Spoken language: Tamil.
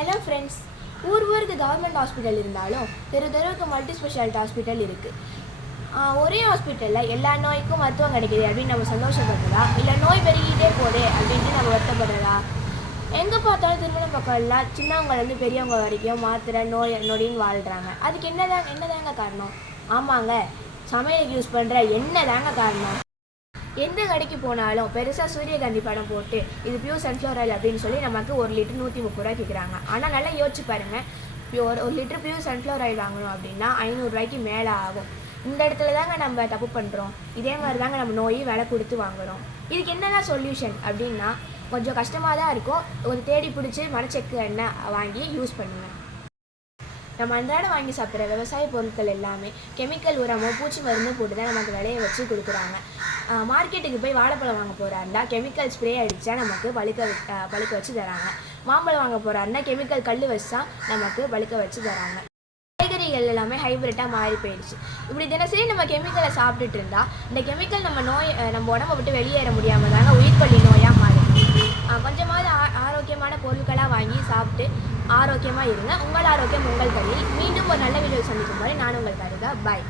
ஹலோ ஃப்ரெண்ட்ஸ், ஊருக்கு கவர்மெண்ட் ஹாஸ்பிட்டல் இருந்தாலும் தெருவுக்கு மல்டி ஸ்பெஷாலிட்டி ஹாஸ்பிட்டல் இருக்குது. ஒரே ஹாஸ்பிட்டலில் எல்லா நோய்க்கும் மருத்துவம் கிடைக்கிது அப்படின்னு நம்ம சந்தோஷப்படுறதா, இல்லை நோய் பெருகிட்டே போதே அப்படின்ட்டு நம்ம வருத்தப்படுறதா? எங்கே பார்த்தாலும் திருமண பக்கம்லாம் சின்னவங்கலேருந்து பெரியவங்க வரைக்கும் மாத்திரை நொடின்னு வாழ்கிறாங்க. அதுக்கு என்னதாங்க காரணம்? ஆமாங்க, சமையலுக்கு யூஸ் பண்ணுற எண்ணெய் தாங்க காரணம். எந்த கடைக்கு போனாலும் பெருசாக சூரியகாந்தி படம் போட்டு இது பியூர் சன்ஃப்ளவர் ஆயில் அப்படின்னு சொல்லி நமக்கு 1 லிட்டர் 130 ரூபா கேட்குறாங்க. ஆனால் நல்லா யோசிச்சு பாருங்கள், ஒரு லிட்டர் பியூர் சன்ஃப்ளவர் ஆயில் வாங்கணும் அப்படின்னா 500 ரூபாய்க்கு மேலே ஆகும். இந்த இடத்துல தாங்க நம்ம தப்பு பண்ணுறோம். இதே மாதிரி தாங்க நம்ம நோய் விலை கொடுத்து வாங்குகிறோம். இதுக்கு என்னென்ன சொல்யூஷன் அப்படின்னா, கொஞ்சம் கஷ்டமாக தான் இருக்கும். ஒரு தேடி பிடிச்சி மரச்செக்கு எண்ணெய் வாங்கி யூஸ் பண்ணுங்கள். நம்ம அன்றாடம் வாங்கி சாப்பிட்ற விவசாய பொருட்கள் எல்லாமே கெமிக்கல் உரமோ பூச்சி மருந்தும் போட்டு தான் நமக்கு விளைய வச்சு கொடுக்குறாங்க. மார்க்கெட்டுக்கு போய் வாழைப்பழம் வாங்க போகிறாருந்தா கெமிக்கல் ஸ்ப்ரே அடித்தா நமக்கு பழுக்க வச்சு தராங்க. மாம்பழம் வாங்க போகிறாருந்தா கெமிக்கல் கல் வச்சா நமக்கு பழுக்க வச்சு தராங்க. காய்கறிகள் எல்லாமே ஹைப்ரிட்டாக மாறி போயிடுச்சு. இப்படி தினசரி நம்ம கெமிக்கலை சாப்பிட்டுட்டு இருந்தால் இந்த கெமிக்கல் நம்ம உடம்பை விட்டு வெளியேற முடியாமல் தாங்க உயிர்கொல்லி நோயாக மாறும். கொஞ்சமாவது ஆரோக்கியமான பொருட்களாக வாங்கி சாப்பிட்டு ஆரோக்கியமாக இருங்க. உங்கள் ஆரோக்கியம் உங்கள் கையில். மீண்டும் ஒரு நல்ல வீடியோ சந்திக்கும் வரை நான் உங்கள் கருதா. பாய்.